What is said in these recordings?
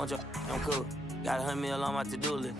want your, I'm cool. Got 100 mil on my to-do list.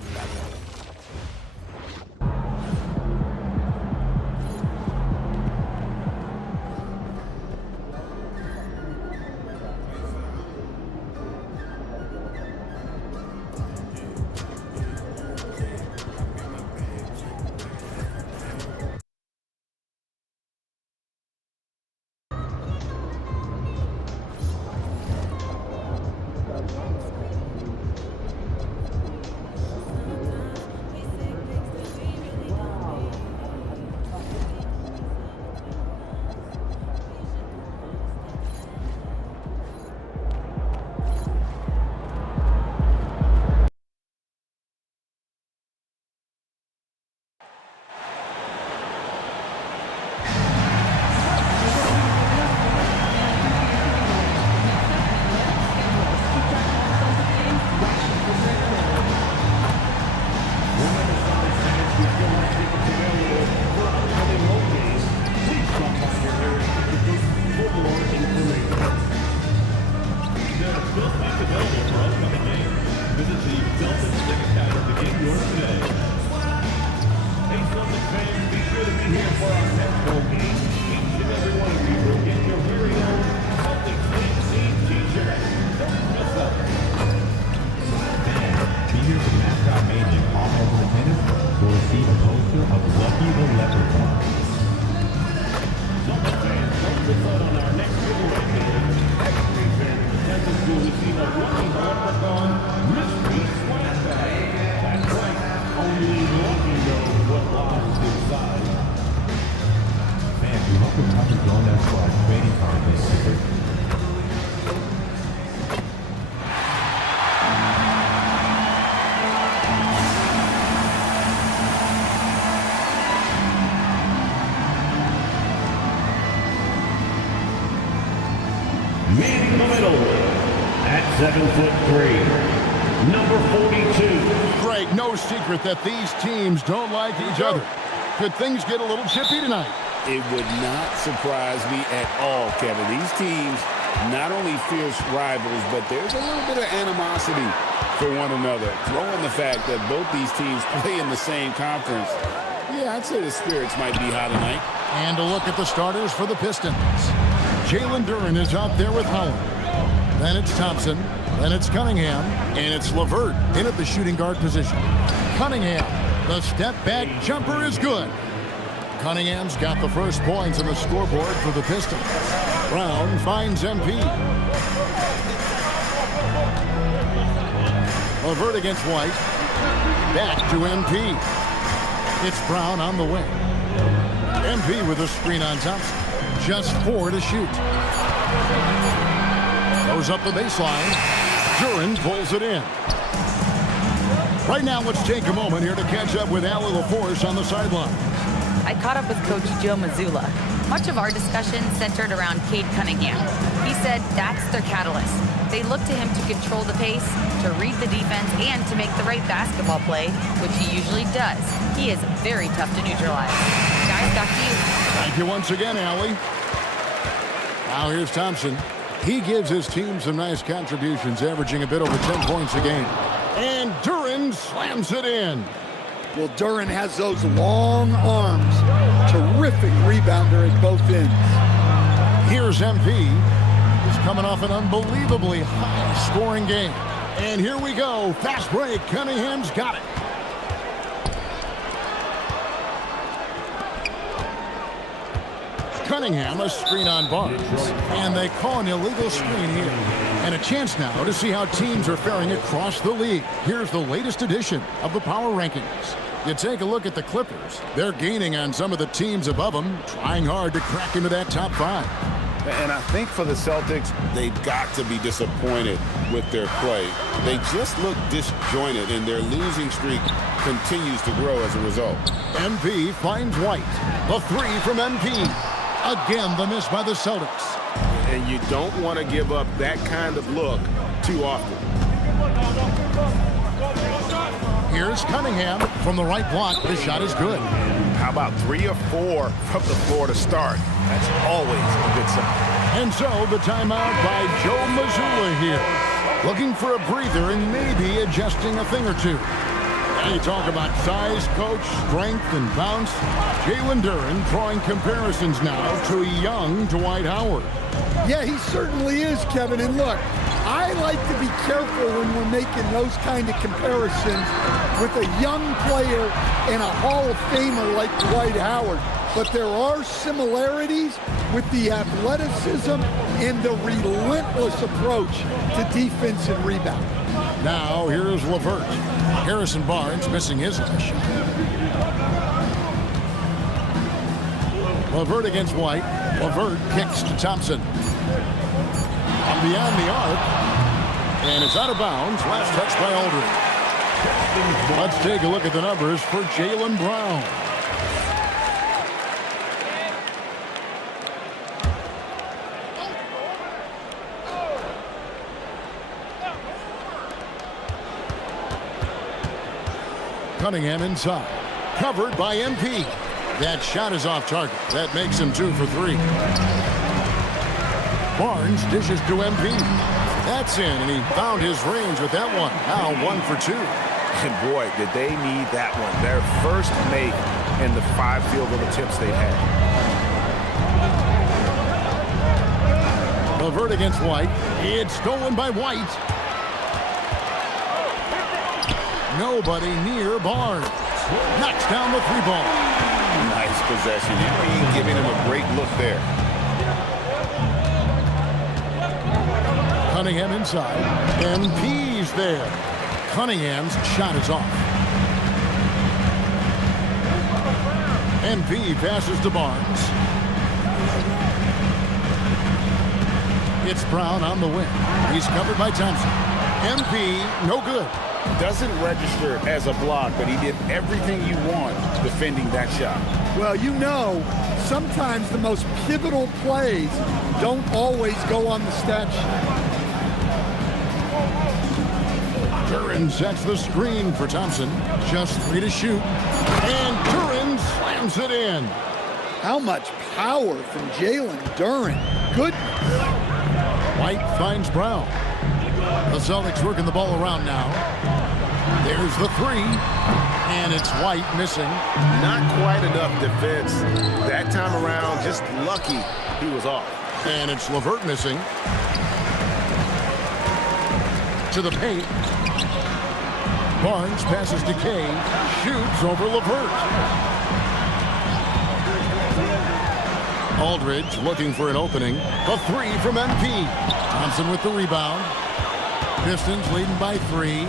Meeting the middle at 7'3", number 42. Greg, no secret that these teams don't like each other. Could things get a little chippy tonight? It would not surprise me at all, Kevin. These teams not only fierce rivals, but there's a little bit of animosity for one another. Throw in the fact that both these teams play in the same conference. Yeah, I'd say the spirits might be high tonight. And a look at the starters for the Pistons. Jalen Duren is out there with Howard. Then it's Thompson. Then it's Cunningham. And it's LeVert in at the shooting guard position. Cunningham, the step-back jumper is good. Cunningham's got the first points on the scoreboard for the Pistons. Brown finds MP. LeVert against White. Back to MP. It's Brown on the wing. MP with a screen on Thompson. Just 4 to shoot. Goes up the baseline. Duren pulls it in. Right now, let's take a moment here to catch up with Allie LaForce on the sideline. I caught up with Coach Joe Mazzulla. Much of our discussion centered around Cade Cunningham. He said that's their catalyst. They look to him to control the pace, to read the defense, and to make the right basketball play, which he usually does. He is very tough to neutralize. Guys, back to you. Thank you once again, Allie. Now here's Thompson. He gives his team some nice contributions, averaging a bit over 10 points a game. And Duren slams it in. Well, Duren has those long arms. Terrific rebounder at both ends. Here's MP. He's coming off an unbelievably high-scoring game. And here we go. Fast break. Cunningham's got it. Cunningham, a screen on Barnes. And they call an illegal screen here. And a chance now to see how teams are faring across the league. Here's the latest edition of the Power Rankings. You take a look at the Clippers. They're gaining on some of the teams above them, trying hard to crack into that top 5. And I think for the Celtics, they've got to be disappointed with their play. They just look disjointed, and their losing streak continues to grow as a result. MP finds White. The 3 from MP. Again, the miss by the Celtics. And you don't want to give up that kind of look too often. Here's Cunningham from the right block. The shot is good. How about 3 or 4 from the floor to start? That's always a good sign. And so the timeout by Joe Mazzulla here. looking for a breather and maybe adjusting a thing or two. And you talk about size, coach, strength, and bounce. Jalen Duren drawing comparisons now to young Dwight Howard. Yeah, he certainly is, Kevin. And look, I like to be careful when we're making those kind of comparisons with a young player and a Hall of Famer like Dwight Howard. But there are similarities with the athleticism and the relentless approach to defense and rebound. Now here's LeVert. Harrison Barnes missing his last shot. LeVert against White. LeVert kicks to Thompson. And beyond the arc. And it's out of bounds. Last touch by Aldridge. Let's take a look at the numbers for Jaylen Brown. Cunningham inside. Covered by MP. That shot is off target. That makes him 2 for 3. Barnes dishes to MP. That's in, and he found his range with that one. Now 1 for 2. And boy, did they need that one. Their first make in the 5 field goal attempts they've had. LeVert against White. It's stolen by White. Nobody near Barnes. Knocks down the 3-ball. Nice possession. MP giving him a great look there. Cunningham inside. MP's there. Cunningham's shot is off. MP passes to Barnes. It's Brown on the wing. He's covered by Thompson. MP, no good. Doesn't register as a block, but he did everything you want defending that shot. Well, you know, sometimes the most pivotal plays don't always go on the stat sheet. Duren sets the screen for Thompson. Just 3 to shoot. And Duren slams it in. How much power from Jalen Duren. Goodness. White finds Brown. The Celtics working the ball around now. There's the 3. And it's White missing. Not quite enough defense that time around. Just lucky he was off. And it's LeVert missing. To the paint. Barnes passes to Kay. Shoots over LeVert. Aldridge looking for an opening. A 3 from MP. Thompson with the rebound. Pistons leading by 3.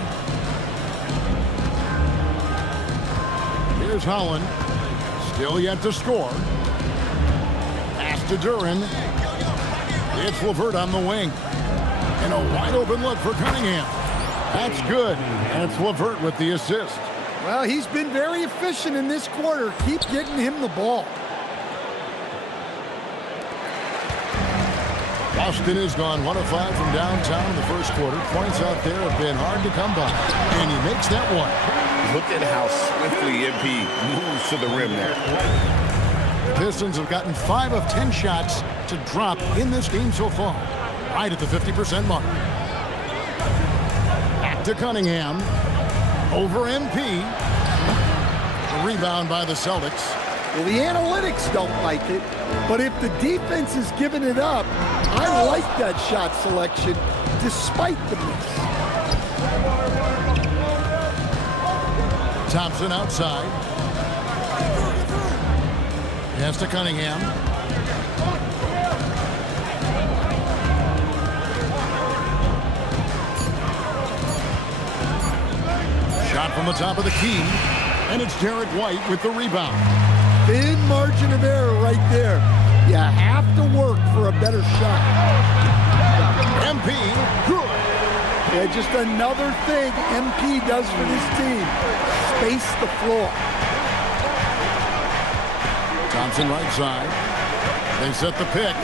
Here's Holland. Still yet to score. Pass to Duren. It's LeVert on the wing. And a wide open look for Cunningham. That's good. And it's LeVert with the assist. Well, he's been very efficient in this quarter. Keep getting him the ball. Boston has gone 1 of 5 from downtown in the first quarter. Points out there have been hard to come by. And he makes that one. Look at how swiftly MP moves to the rim there. The Pistons have gotten 5 of 10 shots to drop in this game so far. Right at the 50% mark. Back to Cunningham. Over MP. A rebound by the Celtics. Well, the analytics don't like it, but if the defense is giving it up, I like that shot selection despite the miss. Thompson outside. Pass to Cunningham. Shot from the top of the key, and it's Derek White with the rebound. Thin margin of error right there. You have to work for a better shot. MP, good. Yeah, just another thing MP does for this team. Space the floor. Thompson right side. They set the pick.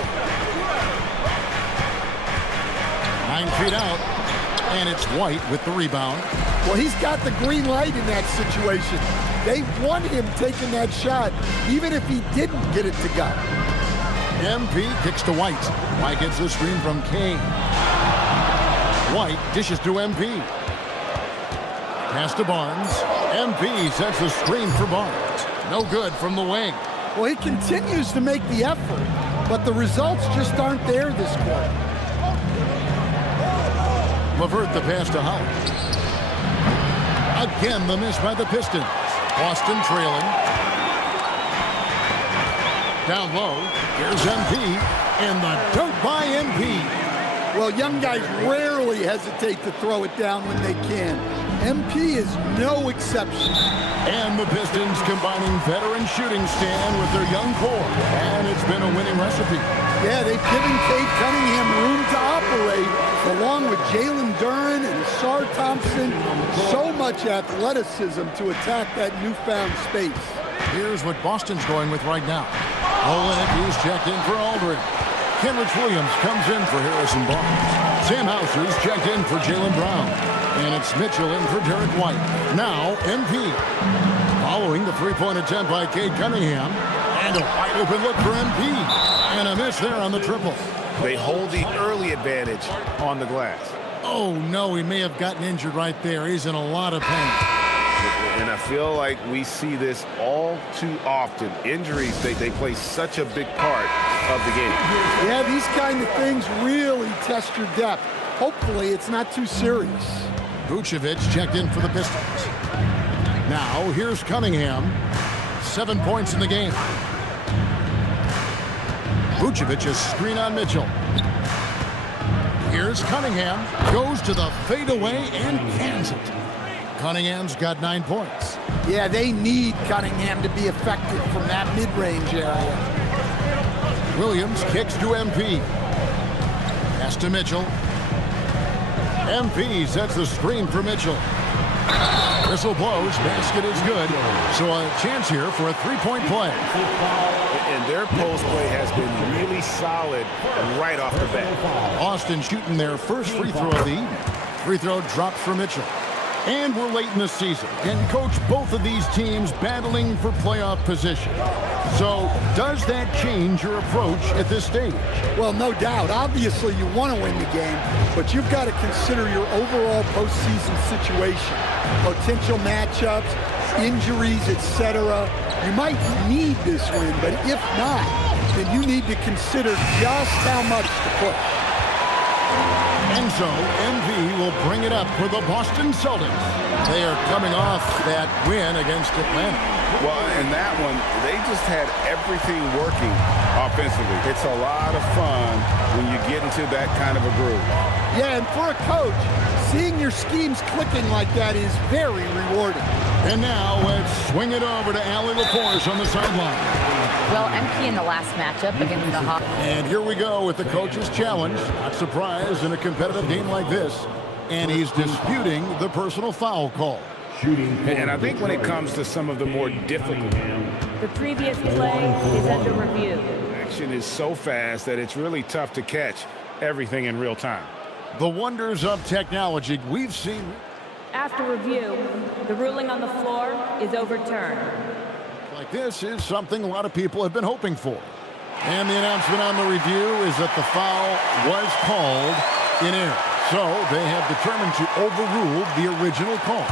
9 feet out. And it's White with the rebound. Well, he's got the green light in that situation. They want him taking that shot, even if he didn't get it to go. MP kicks to White. White gets the screen from Kane. White dishes to MP. Pass to Barnes. MP sets the screen for Barnes. No good from the wing. Well, he continues to make the effort, but the results just aren't there this quarter. LeVert the pass to Howard. Again, the miss by the Pistons. Boston trailing. Down low, here's MP, and the dunk by MP. Well, young guys rarely hesitate to throw it down when they can. MP is no exception. And the Pistons combining veteran shooting stand with their young core, and it's been a winning recipe. Yeah, they've given Cade Cunningham room to operate, along with Jalen Duren and Sar Thompson. So much athleticism to attack that newfound space. Here's what Boston's going with right now. Olenek is checked in for Aldridge. Kenrich Williams comes in for Harrison Barnes. Sam Hauser's checked in for Jaylen Brown. And it's Mitchell in for Derek White. Now, MP. Following the three-point attempt by Cade Cunningham. And a wide open look for MP. And a miss there on the triple. They hold the early advantage on the glass. Oh, no, he may have gotten injured right there. He's in a lot of pain. And I feel like we see this all too often. Injuries, they play such a big part of the game. Yeah, these kind of things really test your depth. Hopefully, it's not too serious. Vucevic checked in for the Pistons. Now, here's Cunningham. 7 points in the game. Vucevic is screen on Mitchell. Here's Cunningham. Goes to the fadeaway and cans it. Cunningham's got 9 points. Yeah, they need Cunningham to be effective from that mid-range area. Williams kicks to MP. Pass to Mitchell. MP sets the screen for Mitchell. Whistle blows. Basket is good. So a chance here for a three-point play. And their post play has been really solid right off the bat. Austin shooting their first free throw of the evening. Free throw drops for Mitchell. And we're late in the season. And, Coach, both of these teams battling for playoff position. So does that change your approach at this stage? Well, no doubt. Obviously, you want to win the game, but you've got to consider your overall postseason situation. Potential matchups, injuries, etc. You might need this win, but if not, then you need to consider just how much to push. And so, MP will bring it up for the Boston Celtics. They are coming off that win against Atlanta. Well, in that one, they just had everything working offensively. It's a lot of fun when you get into that kind of a groove. Yeah, and for a coach, seeing your schemes clicking like that is very rewarding. And now let's swing it over to Allie LaForce on the sideline. Well, MP in the last matchup against the Hawks. And here we go with the coach's challenge. Not surprised in a competitive game like this. And he's disputing the personal foul call. And I think when it comes to some of the more difficult, the previous play is under review. Action is so fast that it's really tough to catch everything in real time. The wonders of technology we've seen. After review, the ruling on the floor is overturned. Like this is something a lot of people have been hoping for. And the announcement on the review is that the foul was called in error. So they have determined to overrule the original call.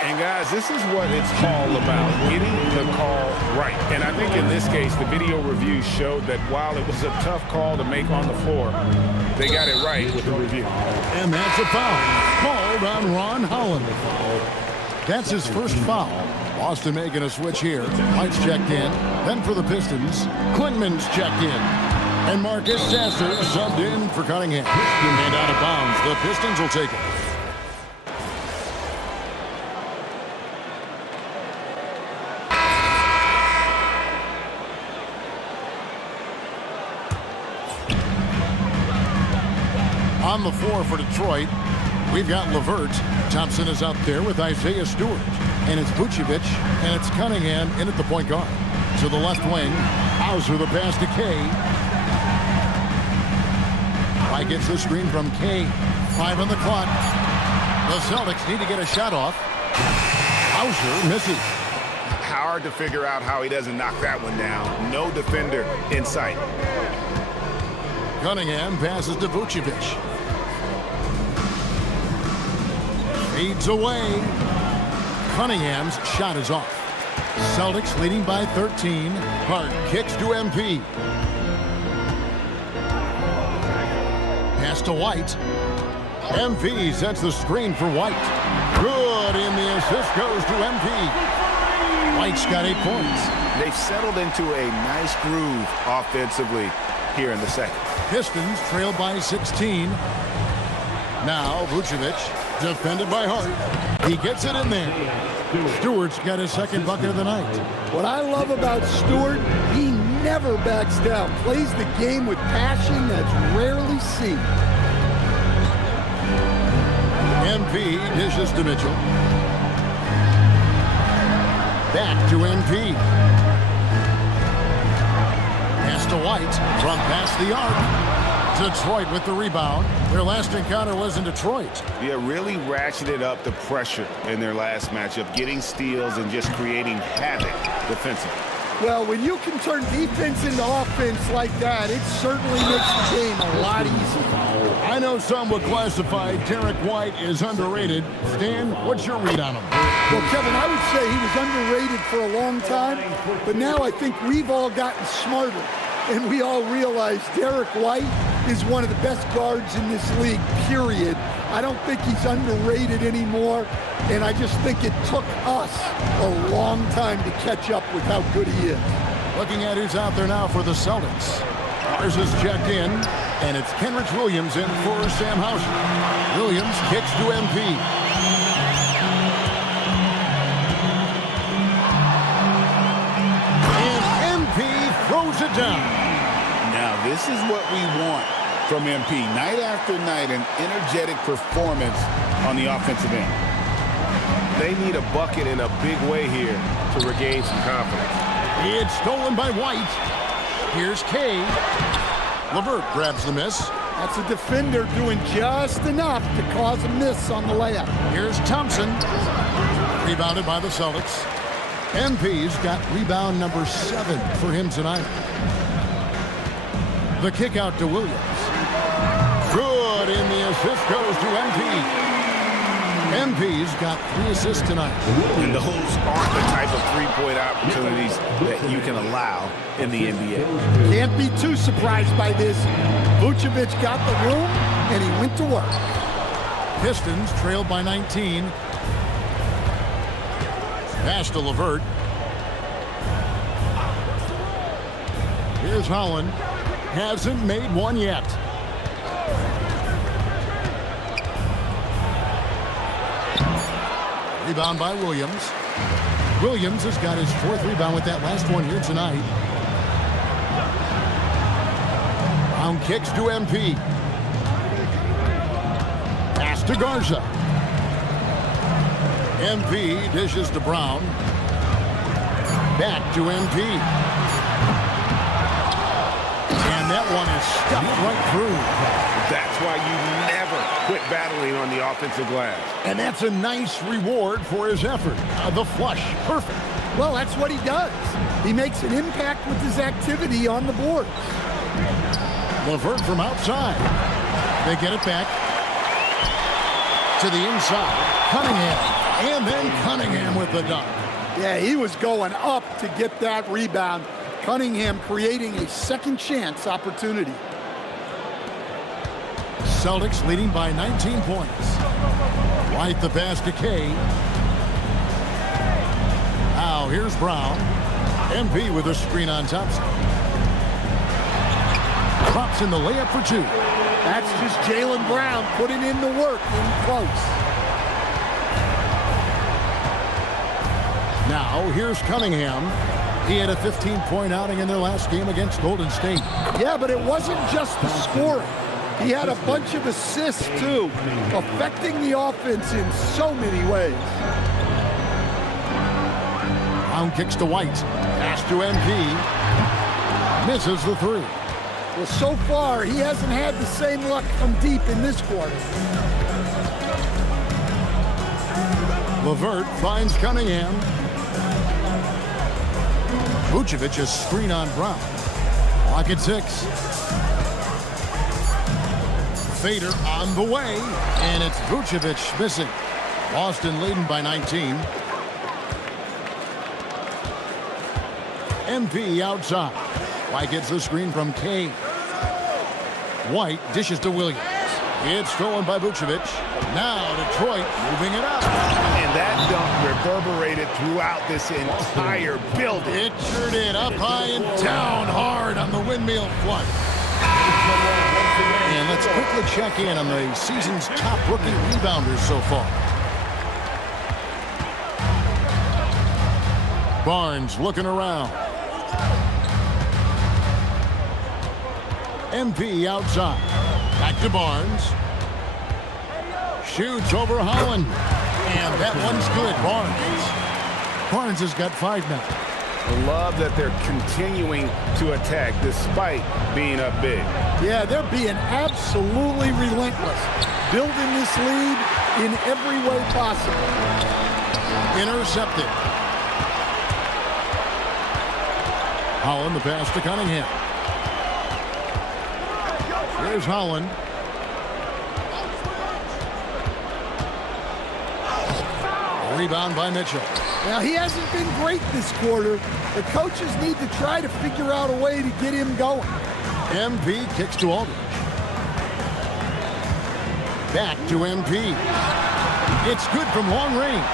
And guys, this is what it's all about, getting the call right. And I think in this case, the video review showed that while it was a tough call to make on the floor, they got it right with the review. And that's a foul called on Ron Holland. That's his first foul. Boston making a switch here. White's checked in. Then for the Pistons, Quinman's checked in. And Marcus Sasser subbed in for Cunningham. And out of bounds, the Pistons will take it. On the floor for Detroit, we've got LeVert. Thompson is out there with Isaiah Stewart. And it's Vucevic, and it's Cunningham in at the point guard. To the left wing, Hauser the pass to Kay. White gets the screen from Kay. 5 on the clock. The Celtics need to get a shot off. Hauser misses. Hard to figure out how he doesn't knock that one down. No defender in sight. Fades away. Cunningham's shot is off. Celtics leading by 13. Hart kicks to MP. Pass to White. MP sets the screen for White. Good, and the assist goes to MP. White's got 8 points. They've settled into a nice groove offensively here in the second. Pistons trail by 16. Now Vucevic, defended by Hart. He gets it in there. Stewart's got his second bucket of the night. What I love about Stewart, he never backs down. Plays the game with passion that's rarely seen. MP dishes to Mitchell. Back to MP. Pass to White from past the arc. Detroit with the rebound. Their last encounter was in Detroit. Yeah, really ratcheted up the pressure in their last matchup, getting steals and just creating havoc defensively. Well, when you can turn defense into offense like that, it certainly makes the game a lot easier. I know some would classify Derek White as underrated. Stan, what's your read on him? Well, Kevin, I would say he was underrated for a long time, but now I think we've all gotten smarter, and we all realize Derek White is one of the best guards in this league, period. I don't think he's underrated anymore, and I just think it took us a long time to catch up with how good he is. Looking at who's out there now for the Celtics. Ours is checked in, and it's Kenrich Williams in for Sam Hauser. Williams kicks to MP. And MP throws it down. Now, this is what we want from MP. Night after night, an energetic performance on the offensive end. They need a bucket in a big way here to regain some confidence. It's stolen by White. Here's Kay. LeVert grabs the miss. That's a defender doing just enough to cause a miss on the layup. Here's Thompson. Rebounded by the Celtics. MP's got rebound number 7 for him tonight. The kick out to Williams. Good, and the assist goes to MP. MP's got 3 assists tonight. And those aren't the type of three-point opportunities that you can allow in the NBA. Can't be too surprised by this. Vucevic got the room, and he went to work. Pistons trailed by 19. Pass to LeVert. Here's Holland. Hasn't made one yet. Rebound by Williams. Williams has got his 4th rebound with that last one here tonight. Brown kicks to MP. Pass to Garza. MP dishes to Brown. Back to MP. And that one is stuffed right through. That's why you never quit battling on the offensive glass. And that's a nice reward for his effort. The flush, perfect. Well, that's what he does. He makes an impact with his activity on the board. LeVert from outside. They get it back to the inside. Cunningham. And then Cunningham with the dunk. Yeah, he was going up to get that rebound. Cunningham creating a second chance opportunity. Celtics leading by 19 points. White the pass to Kay. Now here's Brown. MP with a screen on Thompson. Drops in the layup for 2. That's just Jaylen Brown putting in the work in close. Now here's Cunningham. He had a 15-point outing in their last game against Golden State. Yeah, but it wasn't just the scoring. He had a bunch of assists, too, affecting the offense in so many ways. Brown kicks to White. Pass to MP. Misses the 3. Well, so far, he hasn't had the same luck from deep in this quarter. LeVert finds Cunningham. Vucevic a screen on Brown. Clock at 6. Fader on the way, and it's Vucevic missing. Boston leading by 19. MP outside. White gets the screen from Kane. White dishes to Williams. It's stolen by Vucevic. Now Detroit moving it up. And that dunk reverberated throughout this entire building. It sure did. Up high and down hard on the windmill flush. And let's quickly check in on the season's top rookie rebounders so far. Barnes looking around. MP outside. Back to Barnes. Shoots over Holland. And that one's good. Barnes has got 5 now. I love that they're continuing to attack despite being up big. Yeah, they're being absolutely relentless. Building this lead in every way possible. Intercepted. Holland, the pass to Cunningham. Here's Holland. A rebound by Mitchell. Now, he hasn't been great this quarter. The coaches need to try to figure out a way to get him going. MP kicks to Aldridge. Back to MP. It's good from long range.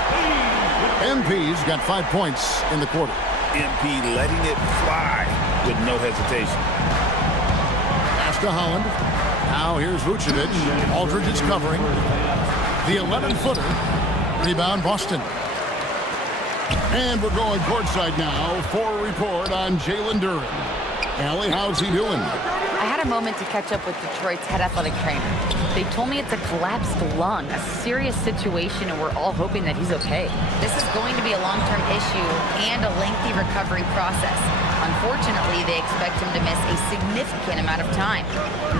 MP's got 5 points in the quarter. MP letting it fly with no hesitation. Pass to Holland. Now here's Vucevic. Aldridge is covering. The 11-footer. Rebound Boston. And we're going courtside now for a report on Jalen Duren. Allie, how's he doing? I had a moment to catch up with Detroit's head athletic trainer. They told me it's a collapsed lung, a serious situation, and we're all hoping that he's okay. This is going to be a long-term issue and a lengthy recovery process. Unfortunately, they expect him to miss a significant amount of time.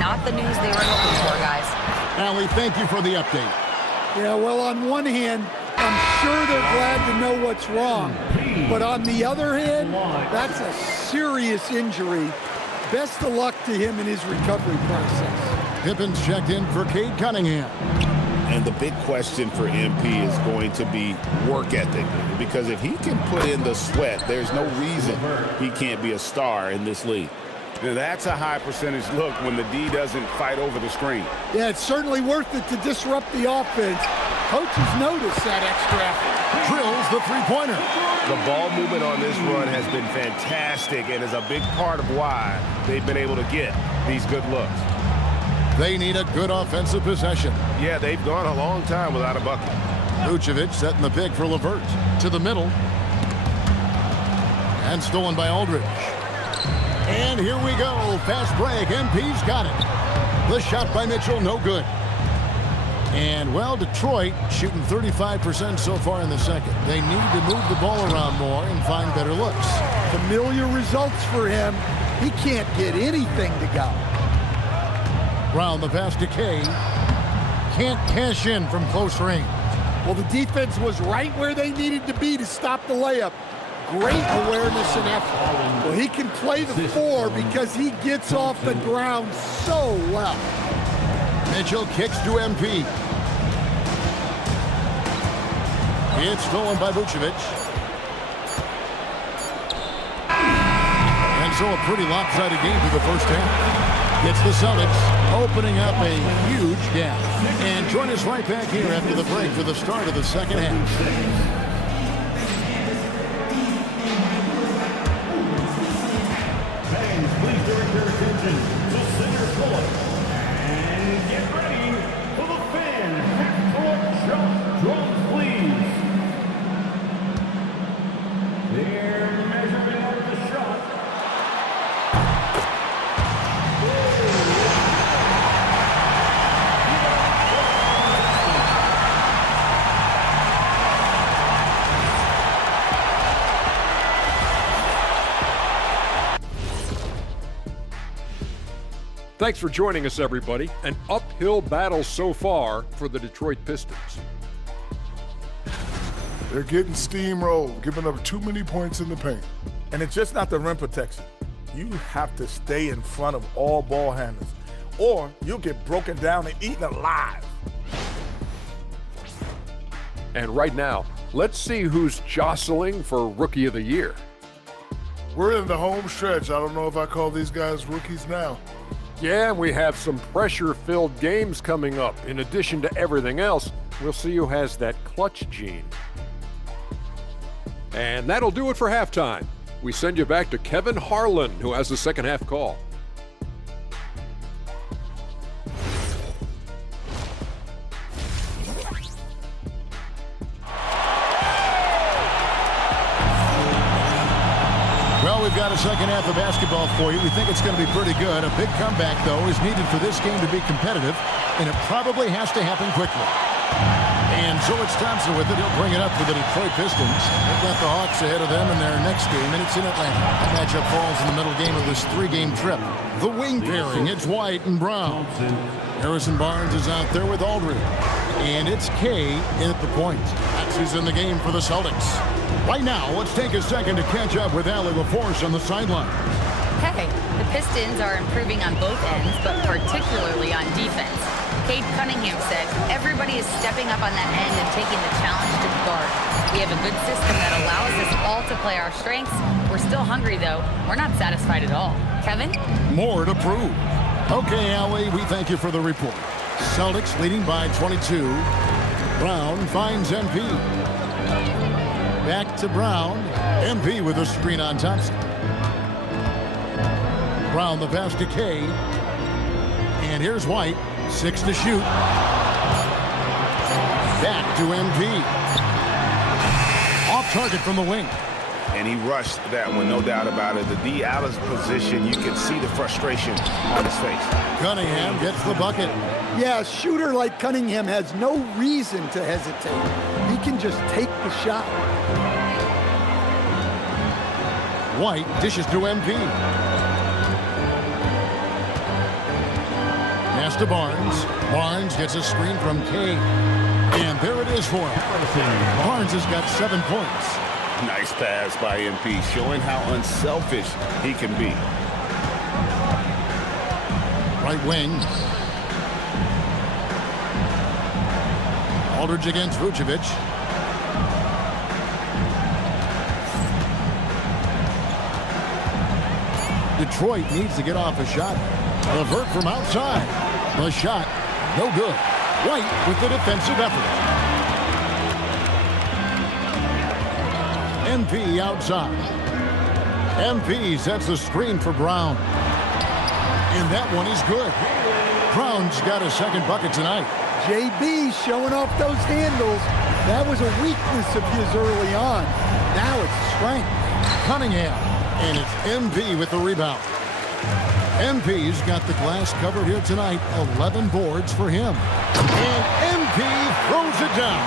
Not the news they were hoping for, guys. Allie, thank you for the update. Yeah, well, on one hand, I'm sure they're glad to know what's wrong. But on the other hand, that's a serious injury. Best of luck to him in his recovery process. Pippin's checked in for Cade Cunningham. And the big question for MP is going to be work ethic. Because if he can put in the sweat, there's no reason he can't be a star in this league. Now, that's a high percentage look when the D doesn't fight over the screen. Yeah, it's certainly worth it to disrupt the offense. Coaches notice that extra effort. Drills the three-pointer. The ball movement on this run has been fantastic and is a big part of why they've been able to get these good looks. They need a good offensive possession. Yeah, they've gone a long time without a bucket. Vucevic setting the pick for LeVert. To the middle. And stolen by Aldridge. And here we go. Fast break. MP's got it. The shot by Mitchell, no good. And, well, Detroit shooting 35% so far in the second. They need to move the ball around more and find better looks. Familiar results for him. He can't get anything to go. Round the pass to Kay. Can't cash in from close range. Well, the defense was right where they needed to be to stop the layup. Great awareness and effort. Well, he can play the 4 because he gets off the ground so well. Mitchell kicks to MP. It's stolen by Vucevic. And so a pretty lopsided game through the first half. It's the Celtics opening up a huge gap. And join us right back here after the break for the start of the second half. Please direct your attention to center court. And get ready for the fan half-court shot. Drums, please. Their measurement of the shot. Thanks for joining us, everybody. An uphill battle so far for the Detroit Pistons. They're getting steamrolled, giving up too many points in the paint. And it's just not the rim protection. You have to stay in front of all ball handlers, or you'll get broken down and eaten alive. And right now, let's see who's jostling for Rookie of the Year. We're in the home stretch. I don't know if I call these guys rookies now. Yeah, we have some pressure-filled games coming up. In addition to everything else, we'll see who has that clutch gene. And that'll do it for halftime. We send you back to Kevin Harlan, who has the second half call. Well, we've got a second half of basketball for you. We think it's going to be pretty good. A big comeback, though, is needed for this game to be competitive, and it probably has to happen quickly. And so it's Thompson with it. He'll bring it up for the Detroit Pistons. They've got the Hawks ahead of them in their next game, and it's in Atlanta. That matchup falls in the middle game of this three-game trip. The wing pairing, it's White and Brown. Harrison Barnes is out there with Aldridge. And it's Kay in at the point. That's who's in the game for the Celtics. Right now, let's take a second to catch up with Allie LaForce on the sideline. Hey, the Pistons are improving on both ends, but particularly on defense. Cade Cunningham said everybody is stepping up on that end and taking the challenge to guard. We have a good system that allows us all to play our strengths. We're still hungry, though. We're not satisfied at all. Kevin? More to prove. Okay, Allie, we thank you for the report. Celtics leading by 22. Brown finds MP. Back to Brown. MP with a screen on Thompson. Brown the pass to Kay. And here's White. 6 to shoot. Back to MP. Off target from the wing. And he rushed that one, no doubt about it. The D out of position, you can see the frustration on his face. Cunningham gets the bucket. Yeah, a shooter like Cunningham has no reason to hesitate. He can just take the shot. White dishes to MP. Pass to Barnes. Barnes gets a screen from Kay. And there it is for him. Barnes has got 7 points. Nice pass by MP, showing how unselfish he can be. Right wing. Aldridge against Vucevic. Detroit needs to get off a shot. Levert from outside. The shot, no good. White with the defensive effort. MP outside. MP sets the screen for Brown. And that one is good. Brown's got a second bucket tonight. JB showing off those handles. That was a weakness of his early on. Now it's strength. Cunningham. And it's MP with the rebound. MP's got the glass covered here tonight. 11 boards for him. And MP throws it down.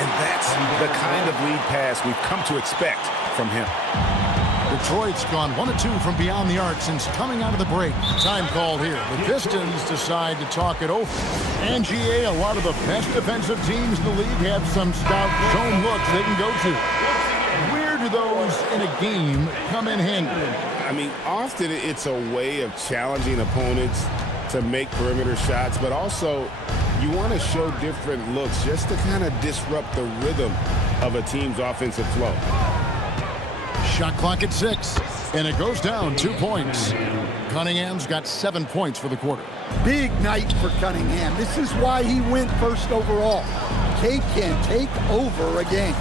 And that's the kind of lead pass we've come to expect from him. Detroit's gone 1 of 2 from beyond the arc since coming out of the break. Time called here. The Pistons decide to talk it over. And GA, a lot of the best defensive teams in the league have some stout zone looks they can go to. Where do those in a game come in handy? I mean, often it's a way of challenging opponents to make perimeter shots, but also you want to show different looks just to kind of disrupt the rhythm of a team's offensive flow. Shot clock at 6, and it goes down 2 points. Cunningham's got 7 points for the quarter. Big night for Cunningham. This is why he went first overall. Kate can take over a game.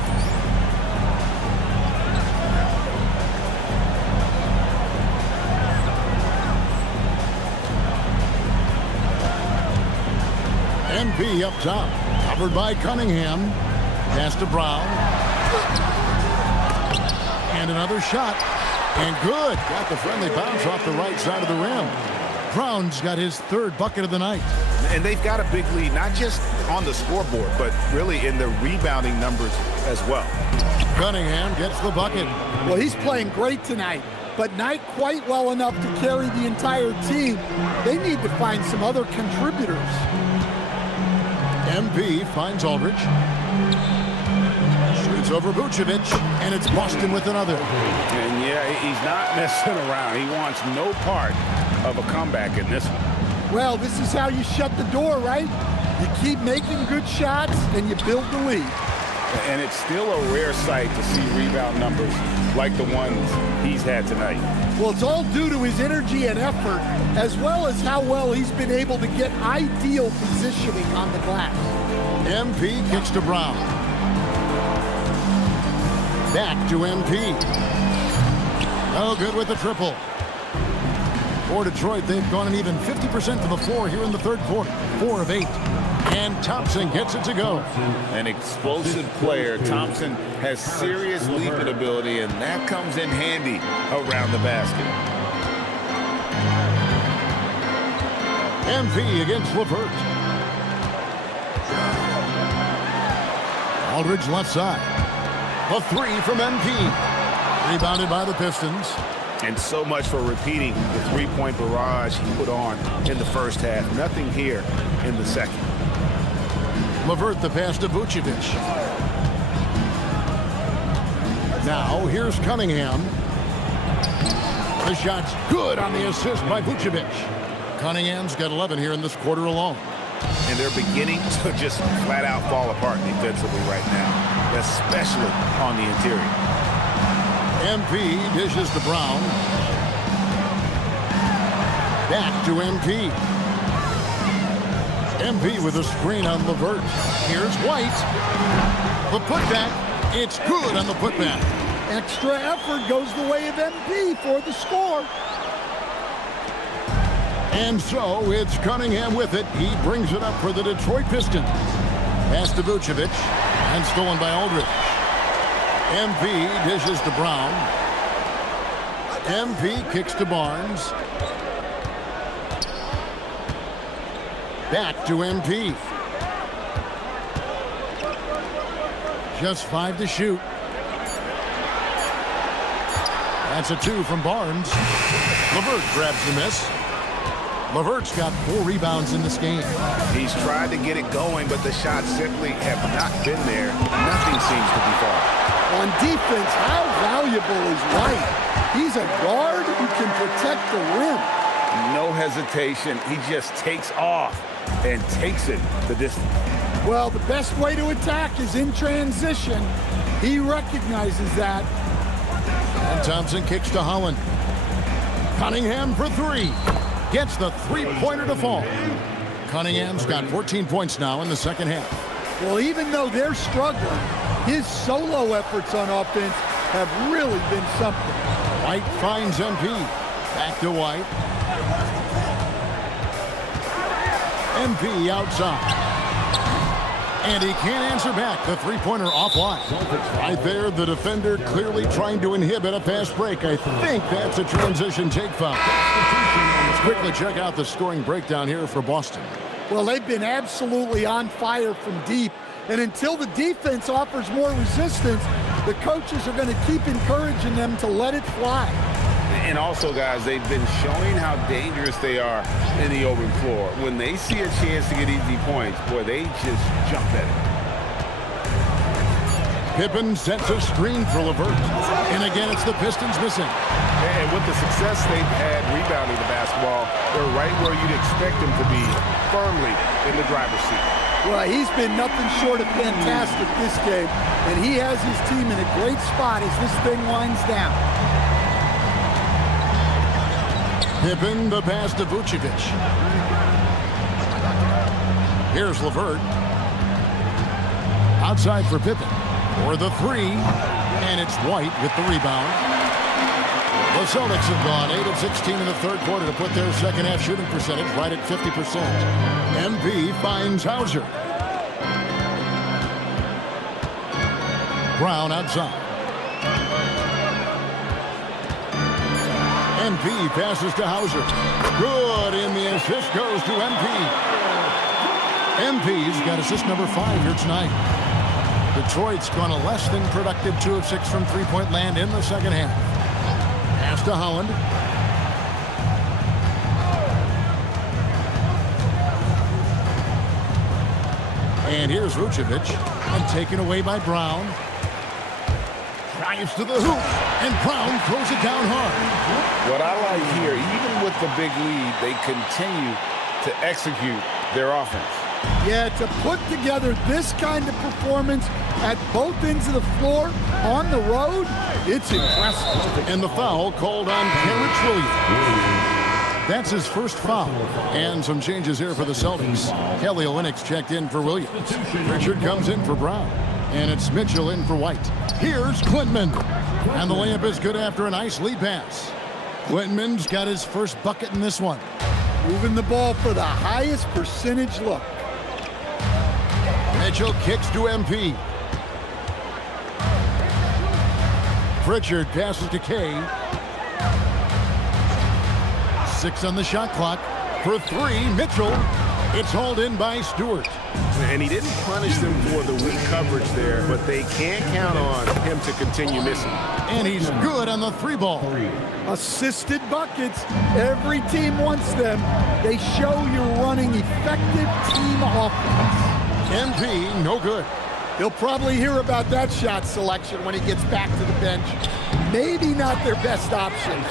MP up top, covered by Cunningham. Pass to Brown. And another shot. And good. Got the friendly bounce off the right side of the rim. Brown's got his 3rd bucket of the night. And they've got a big lead, not just on the scoreboard, but really in the rebounding numbers as well. Cunningham gets the bucket. Well, he's playing great tonight, but not quite well enough to carry the entire team. They need to find some other contributors. MP finds Aldridge. Shoots over Vucevic, and it's Boston with another. And yeah, he's not messing around. He wants no part of a comeback in this one. Well, this is how you shut the door, right? You keep making good shots, and you build the lead. And it's still a rare sight to see rebound numbers like the ones he's had tonight. Well, it's all due to his energy and effort, as well as how well he's been able to get ideal positioning on the glass. MP kicks to Brown. Back to MP. No good with the triple. For Detroit, they've gone an even 50% to the floor here in the third quarter. 4 of 8. And Thompson gets it to go. An explosive player. Thompson has serious leaping ability, and that comes in handy around the basket. MP against LeVert. Aldridge left side. A 3 from MP. Rebounded by the Pistons. And so much for repeating the three-point barrage he put on in the first half. Nothing here in the second. LeVert the pass to Vucevic. Now here's Cunningham. The shot's good on the assist by Vucevic. Cunningham's got 11 here in this quarter alone. And they're beginning to just flat out fall apart defensively right now, especially on the interior. MP dishes to Brown. Back to MP. MP with a screen on LeVert. Here's White. The putback. It's good on the putback. Extra effort goes the way of MP for the score. And so it's Cunningham with it. He brings it up for the Detroit Pistons. Pass to Vucevic. And stolen by Aldridge. MP dishes to Brown. MP kicks to Barnes. Back to MP. Just 5 to shoot. That's a 2 from Barnes. LeVert grabs the miss. LeVert's got 4 rebounds in this game. He's tried to get it going, but the shots simply have not been there. Nothing seems to be falling. On defense, how valuable is White? He's a guard who can protect the rim. No hesitation. He just takes off and takes it the distance. Well, the best way to attack is in transition. He recognizes that. And Thompson kicks to Holland. Cunningham for 3. Gets the three-pointer to fall. Cunningham's got 14 points now in the second half. Well, even though they're struggling, his solo efforts on offense have really been something. White finds MP. Back to White. MP outside. And he can't answer back. The three-pointer offline. Right there, the defender clearly trying to inhibit a fast break. I think that's a transition take foul. Let's quickly check out the scoring breakdown here for Boston. Well, they've been absolutely on fire from deep. And until the defense offers more resistance, the coaches are going to keep encouraging them to let it fly. And also, guys, they've been showing how dangerous they are in the open floor. When they see a chance to get easy points, boy, they just jump at it. Pippen sets a screen for LeVert. And again, it's the Pistons missing. And with the success they've had rebounding the basketball, they're right where you'd expect them to be, firmly in the driver's seat. Well, he's been nothing short of fantastic this game, and he has his team in a great spot as this thing winds down. Pippen, the pass to Vucevic. Here's LeVert. Outside for Pippen. For the 3. And it's White with the rebound. The Celtics have gone 8 of 16 in the third quarter to put their second half shooting percentage right at 50%. MP finds Hauser. Brown outside. MP passes to Hauser. Good, and the assist goes to MP. MP's got assist number 5 here tonight. Detroit's gone a less than productive 2 of 6 from three-point land in the second half. Pass to Holland. And here's Vucevic, and taken away by Brown. Drives to the hoop, and Brown throws it down hard. What I like here, even with the big lead, they continue to execute their offense. Yeah, to put together this kind of performance at both ends of the floor on the road, it's impressive. And the foul called on Garrett Williams. That's his first foul. And some changes here for the Celtics. Kelly Olynyk checked in for Williams. Richard comes in for Brown. And it's Mitchell in for White. Here's Klintman. And the layup is good after a nice lead pass. Klintman's got his first bucket in this one. Moving the ball for the highest percentage look. Mitchell kicks to MP. Pritchard passes to Kay. 6 on the shot clock. For 3, Mitchell. It's hauled in by Stewart. And he didn't punish them for the weak coverage there, but they can't count on him to continue missing. And he's good on the 3 ball. Assisted buckets. Every team wants them. They show you're running effective team offense. MP, no good. He'll probably hear about that shot selection when he gets back to the bench. Maybe not their best option.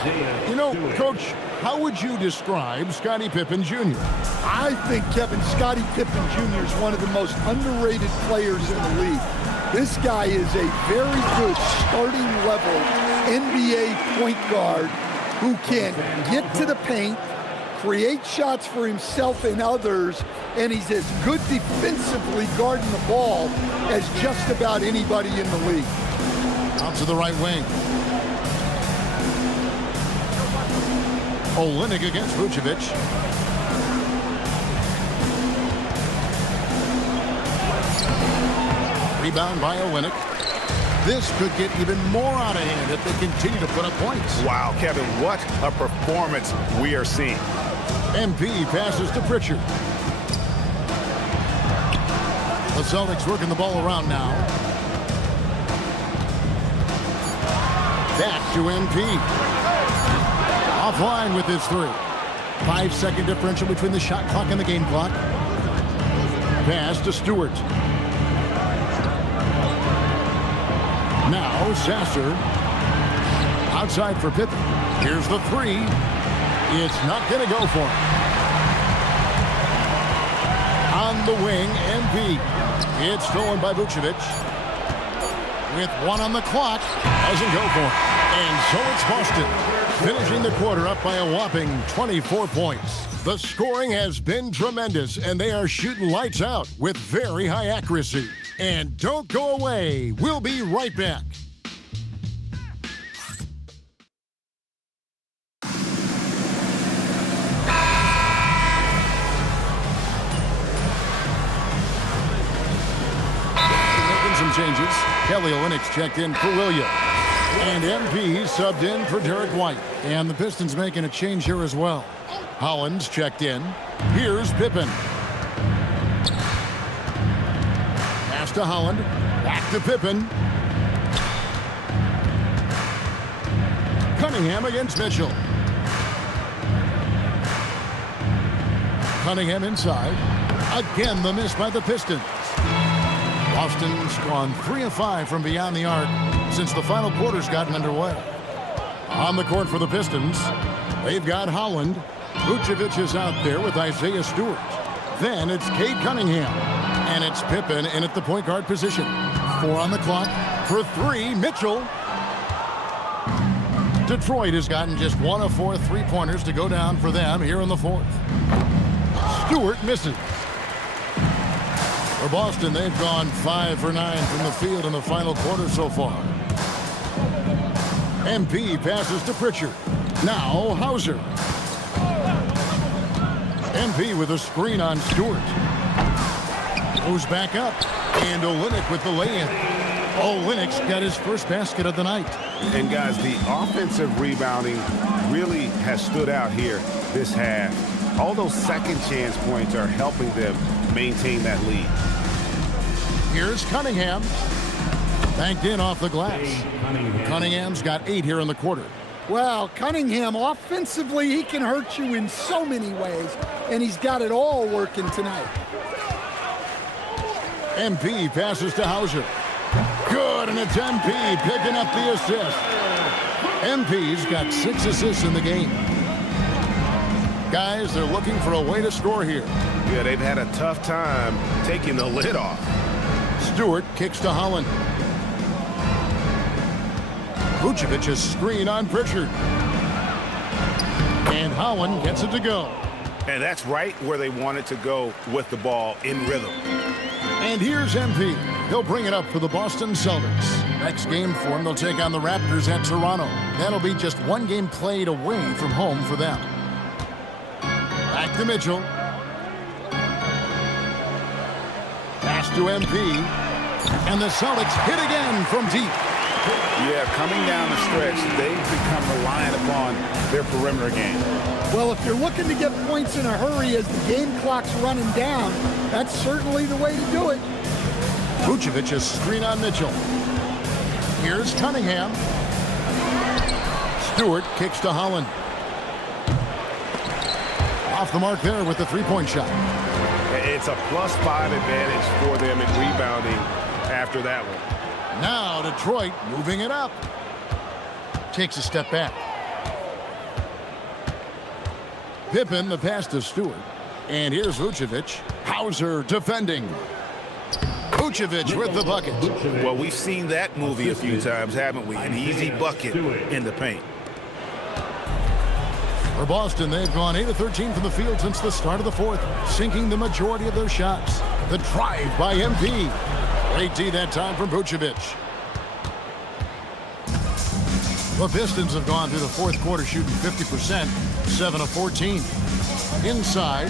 You know, Coach, how would you describe Scottie Pippen Jr.? I think Scottie Pippen Jr. is one of the most underrated players in the league. This guy is a very good starting level NBA point guard who can get to the paint, create shots for himself and others, and he's as good defensively guarding the ball as just about anybody in the league. Out to the right wing. Olynyk against Vucevic. Rebound by Olynyk. This could get even more out of hand if they continue to put up points. Wow, Kevin, what a performance we are seeing. MP passes to Pritchard. The Celtics working the ball around now. Back to MP. Offline with his 3. 5-second differential between the shot clock and the game clock. Pass to Stewart. Now Sasser. Outside for Pippen. Here's the 3. It's not going to go for him. On the wing, MP. It's stolen by Vucevic. With 1 on the clock. Doesn't go for him. And so it's Boston. Finishing the quarter up by a whopping 24 points. The scoring has been tremendous, and they are shooting lights out with very high accuracy. And don't go away. We'll be right back. Making some changes. Kelly Olynyk checked in for Williams. And MP subbed in for Derek White. And the Pistons making a change here as well. Hollins checked in. Here's Pippen. Pass to Holland. Back to Pippen. Cunningham against Mitchell. Cunningham inside. Again, the miss by the Pistons. Boston's gone 3 of 5 from beyond the arc since the final quarter's gotten underway. On the court for the Pistons, they've got Holland. Vucevic is out there with Isaiah Stewart. Then it's Cade Cunningham. And it's Pippen in at the point guard position. 4 on the clock. For 3, Mitchell. Detroit has gotten just 1 of 4 3-pointers to go down for them here in the 4th. Stewart misses. For Boston, they've gone 5 for 9 from the field in the final quarter so far. MP passes to Pritchard. Now Hauser. MP with a screen on Stewart. Goes back up. And Olynyk with the lay-in. Olynyk's got his first basket of the night. And guys, the offensive rebounding really has stood out here this half. All those second chance points are helping them maintain that lead. Here's Cunningham. Banked in off the glass. Cunningham's got 8 here in the quarter. Well, Cunningham, offensively, he can hurt you in so many ways, and he's got it all working tonight. MP passes to Hauser. Good, and it's MP picking up the assist. MP's got 6 assists in the game. Guys, they're looking for a way to score here. Yeah, they've had a tough time taking the lid off. Stewart kicks to Holland. Vucevic's screen on Pritchard. And Holland gets it to go. And that's right where they wanted to go with the ball in rhythm. And here's MP. He'll bring it up for the Boston Celtics. Next game for them, they'll take on the Raptors at Toronto. That'll be just one game played away from home for them. Back to Mitchell. Pass to MP. And the Celtics hit again from deep. Yeah, coming down the stretch, they've become reliant upon their perimeter game. Well, if you're looking to get points in a hurry as the game clock's running down, that's certainly the way to do it. Vucevic's screen on Mitchell. Here's Cunningham. Stewart kicks to Holland. Off the mark there with the three-point shot. It's a +5 advantage for them in rebounding after that one. Now Detroit moving it up. Takes a step back. Pippen, the pass to Stewart. And here's Vucevic. Hauser defending. Vucevic with the bucket. Well, we've seen that movie a few times, haven't we? An easy bucket in the paint. For Boston, they've gone 8 of 13 from the field since the start of the fourth, sinking the majority of their shots. The drive by MP. Great D that time from Vucevic. The Pistons have gone through the fourth quarter shooting 50%, 7 of 14. Inside.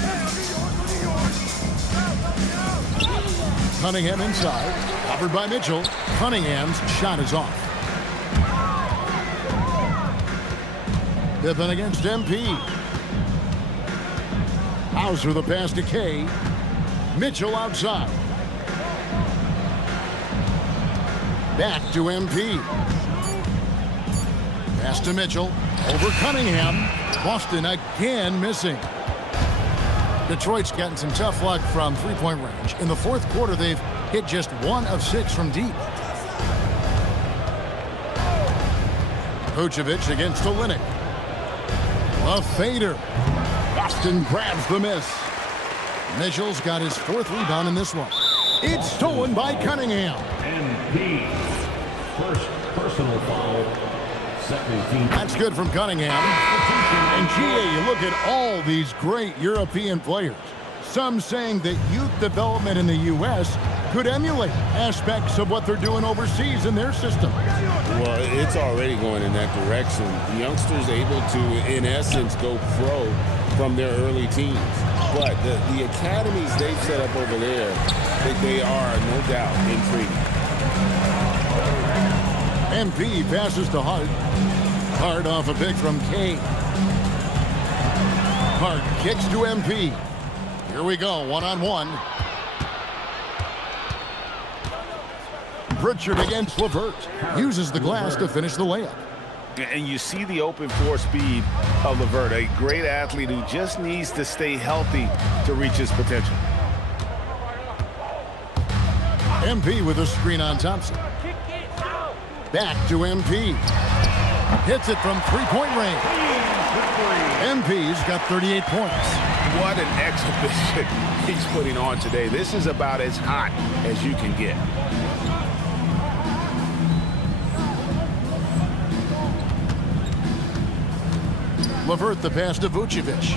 Cunningham inside. Covered by Mitchell. Cunningham's shot is off. Pippen against MP. Hauser the pass to K. Mitchell outside. Back to MP. Pass to Mitchell. Over Cunningham. Boston again missing. Detroit's gotten some tough luck from three-point range. In the fourth quarter, they've hit just 1 of 6 from deep. Vucevic against Olynyk. A fader. Boston grabs the miss. Mitchell's got his 4th rebound in this one. It's stolen by Cunningham. MP. First personal foul. That's good from Cunningham. And GA, you look at all these great European players. Some saying that youth development in the U.S. could emulate aspects of what they're doing overseas in their system. Well, it's already going in that direction. Youngsters able to, in essence, go pro from their early teens. But the academies they've set up over there, they are, no doubt, intriguing. MP passes to Hart. Hart off a pick from K. Hart kicks to MP. Here we go, one-on-one. Pritchard against LeVert. Uses the glass to finish the layup. And you see the open floor speed of LeVert, a great athlete who just needs to stay healthy to reach his potential. MP with a screen on Thompson. Back to MP. Hits it from three-point range. MP's got 38 points. What an exhibition he's putting on today. This is about as hot as you can get. LeVert the pass to Vucevic.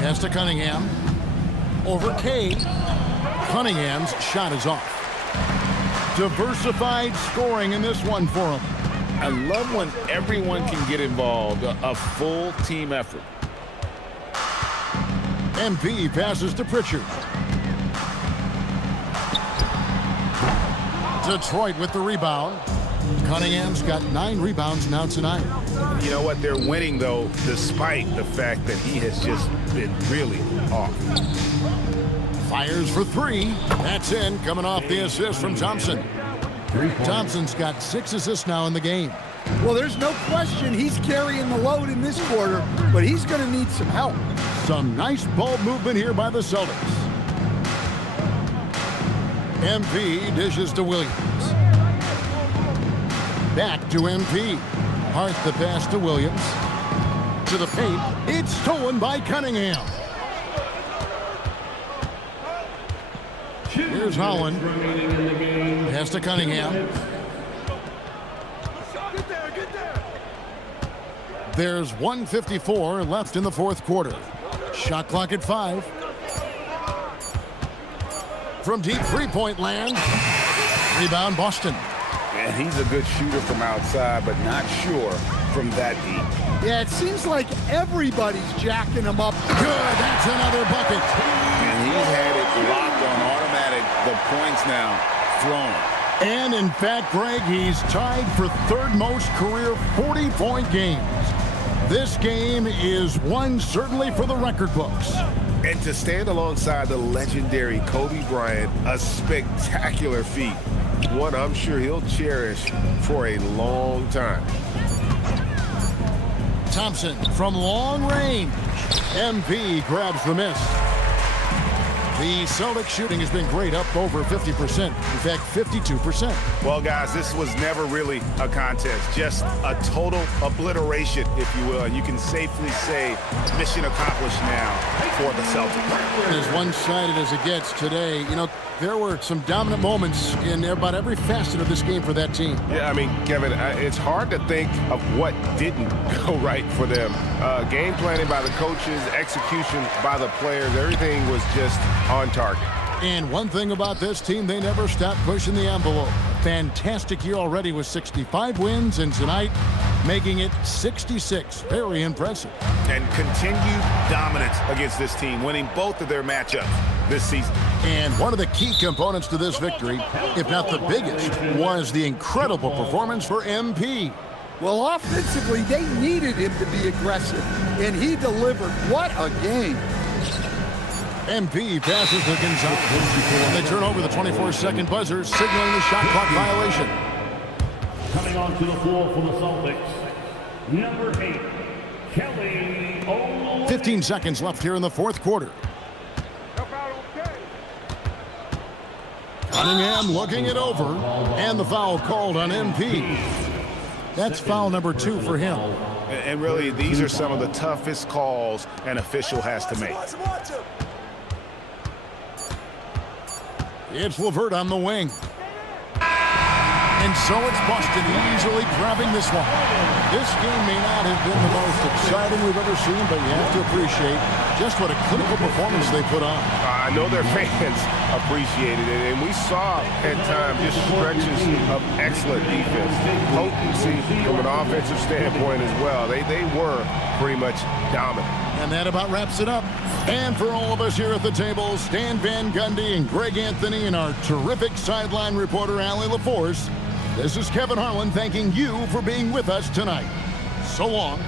Pass to Cunningham. Over K. Cunningham's shot is off. Diversified scoring in this one for him. I love when everyone can get involved, a full team effort. MP passes to Pritchard. Detroit with the rebound. Cunningham's got 9 rebounds now tonight. You know what? They're winning, though, despite the fact that he has just been really off. Fires for 3. That's in, coming off the assist from Thompson. Thompson's got 6 assists now in the game. Well, there's no question he's carrying the load in this quarter, but he's going to need some help. Some nice ball movement here by the Celtics. MP dishes to Williams. Back to MP. Hart the pass to Williams. To the paint. It's stolen by Cunningham. Here's Holland. Pass to Cunningham. There's 1:54 left in the fourth quarter. Shot clock at 5. From deep three-point land. Rebound Boston. And he's a good shooter from outside, but not sure from that deep. Yeah, it seems like everybody's jacking him up. Good, that's another bucket. And he's had it locked on automatic. The points now thrown. And in fact, Greg, he's tied for third most career 40-point games. This game is one certainly for the record books. And to stand alongside the legendary Kobe Bryant, a spectacular feat. One I'm sure he'll cherish for a long time. Thompson from long range. MP grabs the miss. The Celtics shooting has been great, up over 50%. In fact, 52%. Well, guys, this was never really a contest, just a total obliteration, if you will. And you can safely say mission accomplished now for the Celtics. As one-sided as it gets today, you know, there were some dominant moments in about every facet of this game for that team. Yeah, I mean, Kevin, it's hard to think of what didn't go right for them. Game planning by the coaches, execution by the players, everything was just on target. And one thing about this team, they never stopped pushing the envelope. Fantastic year already with 65 wins, and tonight making it 66. Very impressive. And continued dominance against this team, winning both of their matchups this season. And one of the key components to this victory, if not the biggest, was the incredible performance for MP. Well, offensively, they needed him to be aggressive, and he delivered. What a game. MP passes to Gonzalez. And they turn over the 24-second buzzer, signaling the shot clock violation. Coming onto the floor for the Celtics, number 8, Kelly Olynyk. 15 seconds left here in the fourth quarter. Cunningham looking it over, and the foul called on MP. That's foul number 2 for him. And really, these are some of the toughest calls an official has to make. It's LeVert on the wing. And so it's Boston easily grabbing this one. This game may not have been the most exciting we've ever seen, but you have to appreciate just what a clinical performance they put on. I know their fans appreciated it, and we saw at times just stretches of excellent defense. Potency from an offensive standpoint as well. They were pretty much dominant. And that about wraps it up. And for all of us here at the table, Stan Van Gundy and Greg Anthony and our terrific sideline reporter, Allie LaForce, this is Kevin Harlan thanking you for being with us tonight. So long.